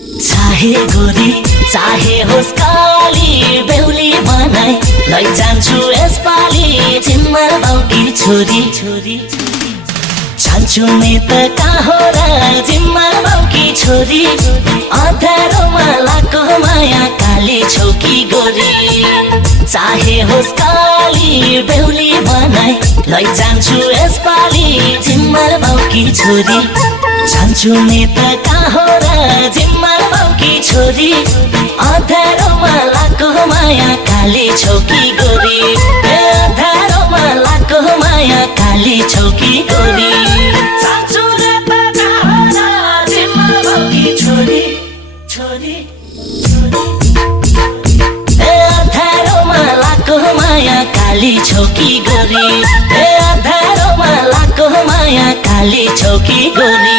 चाहे गोरी चाहे होस् काली बेहुली बनाई लैजान्छु यसपालि जिम्मर बाउकी छोरी छोरी जान्छु नि त कहाँ हो र जिम्मर बाउकी छोरी अँध्यारोमा लाको माया काली छौकी गोरी चाहे होस् काली बेहुली बनाई लैजान्छु यसपालि जिम्मर बाउकी छोरी जान्छु नि त कहाँ हो र जिम्मर बाउकी छोरी अँध्यारोमा लाको माया काली छौकी गोरी अँध्यारोमा लाको माया काली छौकी गोरी जान्छु नि त कहाँ हो र जिम्मर बाउकी छोरी छोरी अँध्यारोमा लाको माया काली छौकी गोरी अँध्यारोमा लाको माया काली छौकी गोरी